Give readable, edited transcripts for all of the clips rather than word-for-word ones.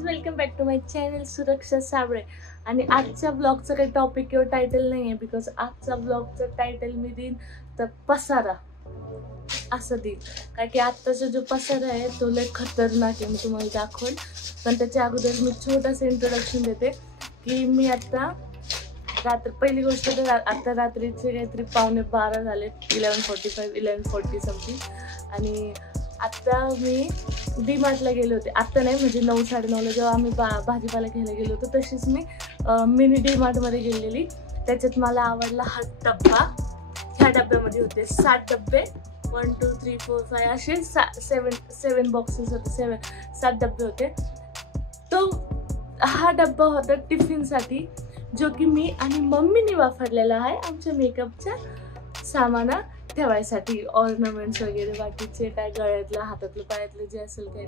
Guys, welcome back to my channel Suraksha Sable. आणि आजच्या ब्लॉगचं काही टॉपिक किंवा टायटल नाही आहे, बिकॉज आजच्या ब्लॉगचं टायटल मी देईन तर पसारा असं देईन. कारण की आत्ताचा जो पसारा आहे तो लय खतरनाक आहे, मी तुम्हाला दाखवेन. पण त्याच्या अगोदर मी छोटंसं इंट्रोडक्शन देते की मी आता पहिली गोष्ट तर आता रात्रीचे काहीतरी 11:15 झालेत, 11:45 11:40 समथिंग. आणि आत्ता मी डीमार्टला गेले होते. आत्ता नाही म्हणजे 9 साडेनऊला जेव्हा आम्ही भाजीपाला घ्यायला गेलो होतो तशीच मी मिनी डीमार्टमध्ये गेलेली. त्याच्यात मला आवडला हा डब्बा. ह्या डब्यामध्ये होते 7 डब्बे, 1 2 3 4 5 असे 7 बॉक्सेस होते, 7 डब्बे होते. तो हा डब्बा होता टिफिनसाठी, जो की मी आणि मम्मीने वापरलेला आहे आमच्या मेकअपच्या सामाना ठेवायसाठी, ऑर्नामेंट्स वगैरे बाकीचे काय गळ्यातलं हातातलं पायातलं जे असेल काय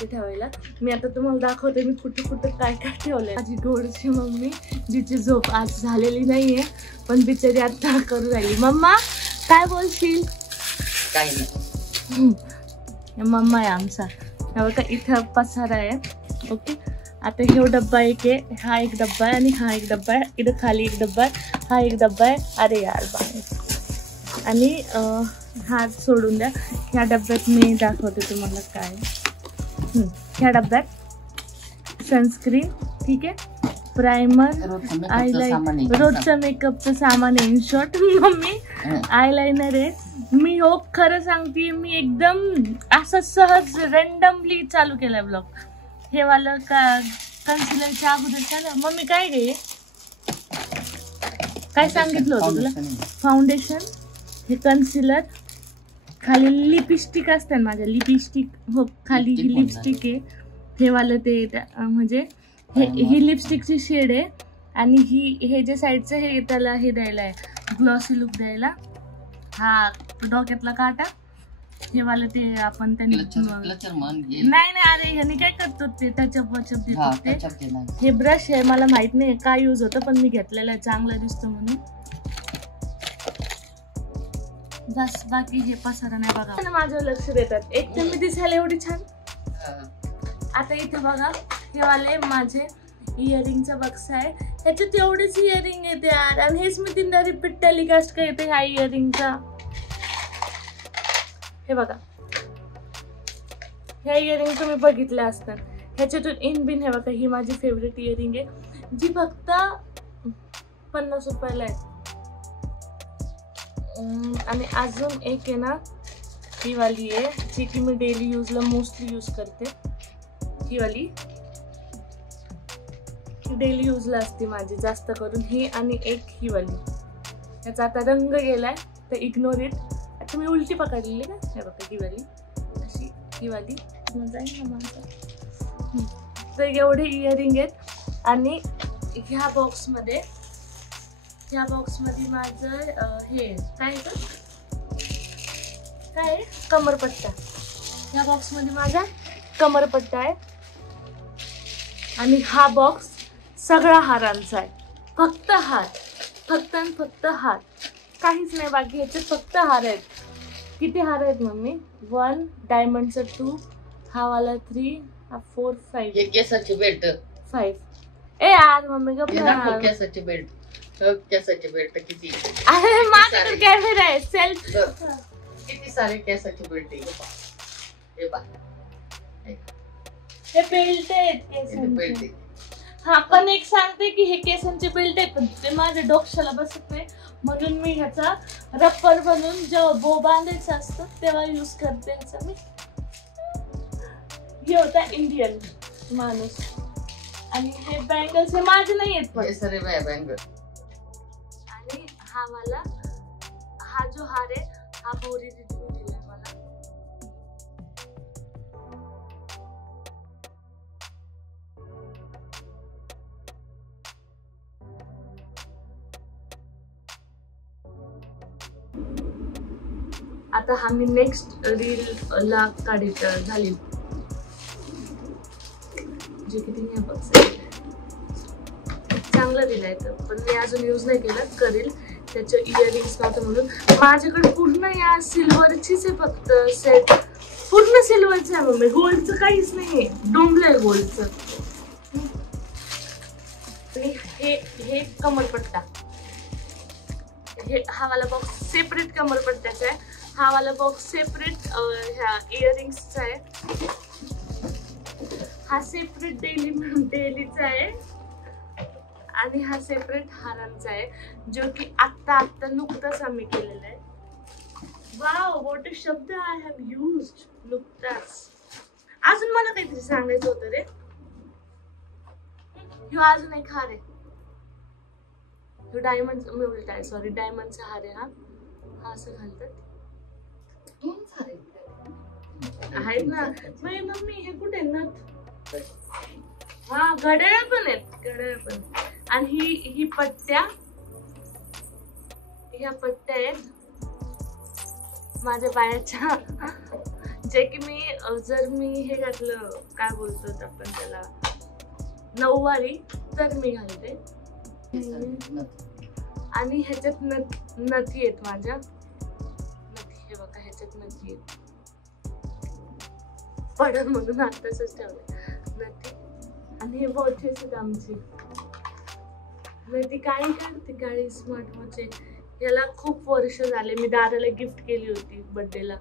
ते ठेवायला. मी आता तुम्हाला दाखवते मी कुठं कुठं काय काय ठेवलंय. माझी गोडची मम्मी, जिची झोप आज झालेली नाहीये पण बिचारी आता करू राहिली. मम्मा काय बोलशील? काय नाही. मम्मा आहे आमचा. बघा इथं पसारा आहे. ओके, आता ह्यो डब्बा एक आहे, हा एक डब्बा आहे आणि हा एक डब्बा आहे. इथं खाली एक डब्बा आहे, हा एक डब्बा आहे. अरे यार बाहेर. आणि हा सोडून द्या. ह्या डब्यात मी दाखवते तुम्हाला काय. ह्या डब्यात सनस्क्रीन, ठीक आहे, प्रायमर, आयलाइनर, रोजचं मेकअपचं सामान आहे. इन शॉर्ट मम्मी आयलाइनर आहे. मी हो खरं सांगते, मी एकदम असं सहज रँडमली चालू केलाय ब्लॉग. हे वालं का कन्सिलरच्या अगोदर चालू. मम्मी काय घे, काय सांगितलं होतं तुला? फाउंडेशन, हे कन्सिलर, खाली लिपस्टिक असतात माझ्या, लिपस्टिक हो खाली ही लिपस्टिक आहे. हे वालं ते म्हणजे ही लिपस्टिकची शेड आहे. आणि हे जे साईडचं हे त्याला हे द्यायला आहे, ग्लॉसी लुक द्यायला. हा डोक्यातला काटा, हे वालं ते आपण त्यांनी नाही अरे ह्याने काय करतो ते टचअप देतो ते. हे ब्रश आहे, मला माहित नाही काय यूज होतं पण मी घेतलेलं आहे, चांगला दिसतो म्हणून. बस बाकी हे पसारा नाही. बघा माझ्यावर लक्ष देतात. एक तर मी दिसायला एवढी छान. आता इथे बघा हे वाले माझे इयरिंगचा बक्सा आहे. ह्याच्यात एवढेच इयरिंग येते यार. आणि हेच मी 3दा रिपीट टेलिकास्ट करते ह्या इयरिंगचा. हे बघा, ह्या इयरिंग तुम्ही बघितल्या असतात. ह्याच्यातून इन बिन हे बघा, ही माझी फेवरेट इयरिंग आहे जी फक्त 50 रुपयाला आहे. आणि अजून एक आहे ना, ही वाली आहे जी की मी डेली यूजला मोस्टली यूज करते. ही वाली डेली यूजला असते माझी जास्त करून, ही. आणि एक ही वाली, याचा आता रंग गेलाय तर इग्नोर इट. आता मी उलटी पकडलेली ना, हे बघा ही वाली अशी, ही वाली जाईल ना माझं. तर एवढे इयरिंग आहेत. आणि ह्या बॉक्समध्ये माझं हे काय काय कमरपट्टा. ह्या बॉक्समध्ये माझा कमरपट्टा आहे. आणि हा बॉक्स सगळा हारांचा आहे. फक्त हार, फक्त आणि फक्त हार, काहीच नाही बाकी. ह्याचे फक्त हार आहेत. किती हार आहेत मम्मी? 1 डायमंडचा 2, हा वाला 3, हा 4 5. हे केसाची बेल्ट 5. ए यार मम्मी गप्प. केसाची बेल्ट, केसाची बेल्ट किती? अरे माझ्याकडे कॅमेरा आहे सेल्फ. किती सारे केसाची बेल्ट आहे. हे बेल्ट आहेत केसांचे. हा पण एक सांगते की हे केसांचे बेल्ट आहेत पण ते माझ्या डोक्याला बसत नाही, म्हणून मी ह्याचा रबर बनवून जेव्हा बो बांधायचं असतं तेव्हा यूज करते ह्याचा मी. हे होता इंडियन माणूस. आणि हे बँगल्स हे माझे नाही आहेत पण. आणि हा वाला, हा जो हार आहे हा बोरी दिलेला आहे मला. आता हा मी नेक्स्ट रील ला काढत झाली, जे की तिने चांगलं दिलंय पण मी अजून यूज नाही केलं, करेल. त्याच्या इयरिंग्स नव्हतं म्हणून. माझ्याकडे पूर्ण या सिल्वरचीच आहे फक्त सेट. पूर्ण सिल्वरचं आहे मम्मी, गोल्डचं काहीच नाहीये, डोंबलंय गोल्डचं. आणि हे कमरपट्टा, हे हा वाला बॉक्स सेपरेट कमरपट्ट्याचा आहे, हा वाला बॉक्स सेपरेट ह्या इयरिंग्सचा आहे, हा सेपरेट डेलीचा आहे आणि हा सेपरेट हारांचा आहे, जो की आत्ता नुकताच आम्ही केलेला आहे. वाव, व्हॉट अ शब्द आय हॅव युज्ड, नुकताच. अजून मला काहीतरी सांगायचं होतं रे. ह्यो अजून एक हार आहे, ह्यो डायमंडचा हार आहे. हा असं घालतात आहेत ना मम्मी. हे कुठे नथ, हा घड्याळ पण आहेत, घड्याळ पण. आणि ही पट्ट्या, ह्या पट्ट्या आहेत माझ्या पायाच्या, जे की मी जर मी हे घातलं, काय बोलतो आपण त्याला, नऊवारी, तर मी घालते. आणि ह्याच्यात नथी आहेत माझ्या, नथी हे बघा, ह्याच्यात नथी आहेत, पडत म्हणून आताच ठेवले नथी. आणि हे वॉचेस आहेत आमची, नथी काळी काढते, काळी स्मार्ट वॉच आहे. याला खूप वर्ष झाले, मी दादाला गिफ्ट केली होती बर्थडेला,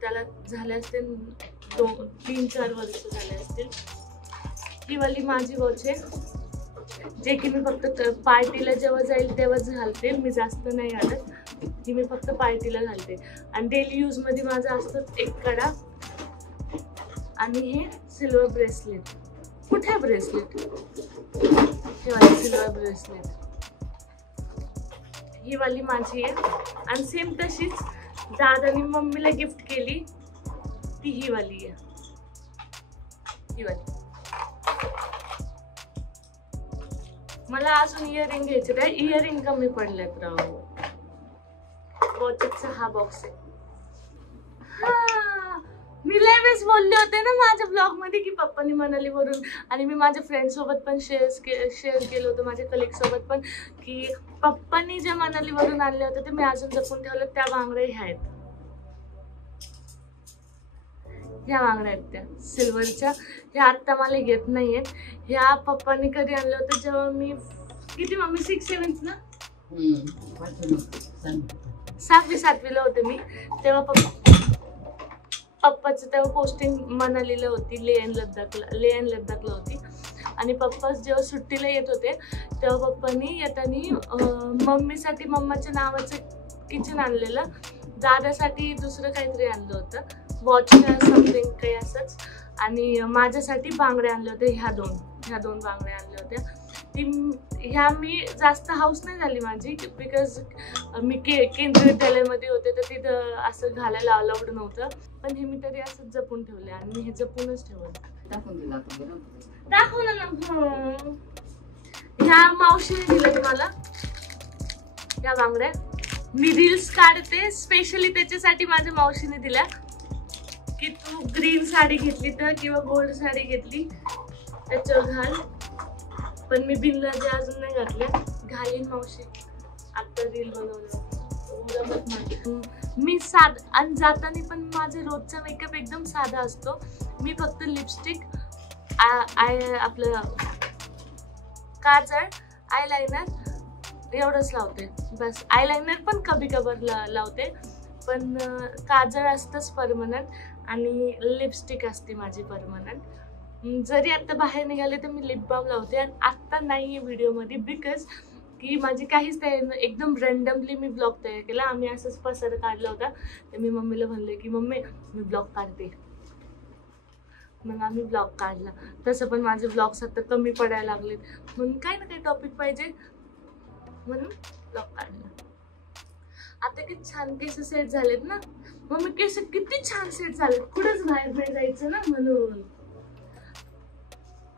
त्याला झाले असतील 3-4 वर्ष झाले असतील. ही वाली माझी वॉच आहे, जे की मी फक्त पार्टीला जेव्हा जाईल तेव्हाच घालते, मी जास्त नाही घालत, ही मी फक्त पार्टीला घालते. आणि डेली यूज मध्ये माझं असतं एक कडा. आणि हे सिल्वर ब्रेसलेट, कुठे ब्रेसलेट, हे वाली सिल्वर ब्रेसलेट, ही वाली माझी आहे. आणि सेम तशीच दादानी मम्मीला गिफ्ट केली, ती ही वाली आहे, ही वाली. मला अजून इयरिंग घ्यायचे, त्या इयरिंग कमी पडल्यात राव. वॉचेसचा हा बॉक्स आहे. मी लय वेळेस बोलले होते ना माझ्या ब्लॉग मध्ये की पप्पानी मनाली वरून, आणि मी माझ्या फ्रेंड सोबत पण शेअर केलं होतं, माझ्या कलिग सोबत पण, की पप्पांनी ज्या मनाली वरून आणले होते ते मी अजून जपून ठेवलं. त्या बांगड्या ह्या आहेत, ह्या बांगड्या आहेत त्या सिल्वरच्या. ह्या आत्ता मला घेत नाहीयेत. ह्या पप्पांनी कधी आणलं होतं, जेव्हा मी किती मम्मी 6-7 ना, 6वी-7वीला होते मी, तेव्हा पप्पाचं तेव्हा पोस्टिंग मनालीला होती, लेह अँड लद्दाखला होती. आणि पप्पा जेव्हा सुट्टीला येत होते तेव्हा पप्पांनी येताना मम्मीसाठी मम्माच्या नावाचं किचन आणलेलं, दादासाठी दुसरं काहीतरी आणलं होतं, वॉच समथिंग काही असंच. आणि माझ्यासाठी बांगड्या आणल्या होत्या, ह्या दोन बांगड्या आणल्या होत्या. ह्या मी जास्त हाऊस नाही झाली माझी, बिकॉज मी केंद्रीय विद्यालयामध्ये होते, तर तिथं असं घालायला अलाउड नव्हतं. पण हे मी तरी असंच जपून ठेवले, आणि मी हे जपूनच ठेवलं. दाखव ना. ह्या मावशीने दिल्या तुम्हाला या बांगड्या. मी रील्स काढते स्पेशली त्याच्यासाठी, माझ्या मावशीने दिल्या, की तू ग्रीन साडी घेतली तर किंवा गोल्ड साडी घेतली त्याच्यावर घाल. पण मी बिनलाजे अजून नाही घातले, घालीन मावशी, आता रील बनवलं. मी आणि जाताना पण माझे रोजचा मेकअप एकदम साधा असतो. मी फक्त लिपस्टिक, आपलं काजळ, आयलायनर एवढंच लावते बस. आयलायनर पण कभी कभार लावते, पण काजळ असतंच परमनंट, आणि लिपस्टिक असते माझी परमनंट. जरी आता बाहेर निघाले तर मी लिप बाम लावते. आणि आत्ता नाही आहे व्हिडिओमध्ये, बिकॉज की माझी काहीच तयारी, एकदम रँडमली मी ब्लॉग तयार केला. आम्ही असंच पसारा काढला होता, तर मी मम्मीला म्हणले की मम्मी मी ब्लॉग काढते, मग आम्ही ब्लॉग काढला. तसं पण माझे ब्लॉग्स आता कमी पडायला लागलेत, म्हणून काही ना काही टॉपिक पाहिजे, म्हणून ब्लॉग काढला. आता किती छान केस सेट झालेत ना मम्मी, केस किती छान सेट झालेत, कुठंच बाहेर नाही जायचं ना म्हणून.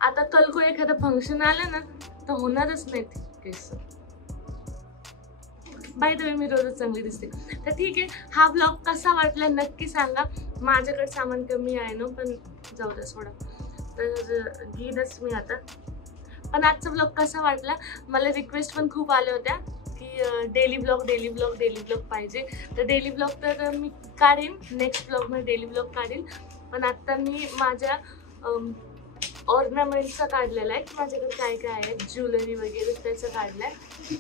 आता कल को एखादं फंक्शन आलं ना तर होणारच नाही केस. बाय द वे मी रोजच चांगली दिसते. तर ठीक आहे, हा ब्लॉग कसा वाटला नक्की सांगा. माझ्याकडे सामान कमी आहे ना, पण जाऊ द्या सोडा, तर घेईनच मी आता. पण आजचा ब्लॉग कसा वाटला, मला रिक्वेस्ट पण खूप आल्या होत्या की डेली ब्लॉग पाहिजे. तर डेली ब्लॉग तर मी काढेन, नेक्स्ट ब्लॉगमध्ये डेली ब्लॉग काढेन. पण आत्ता मी माझ्या ऑर्नामेंटचा काढलेला आहे की माझ्याकडे काय काय आहे, ज्वेलरी वगैरे त्याचं काढलं आहे.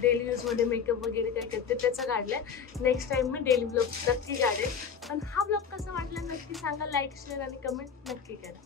डेली यूजमध्ये मेकअप वगैरे काय करते त्याचं काढलं आहे. नेक्स्ट टाईम मी डेली ब्लॉग नक्की काढेन. पण हा ब्लॉग कसा वाटला नक्की सांगा, लाईक शेअर आणि कमेंट नक्की करा.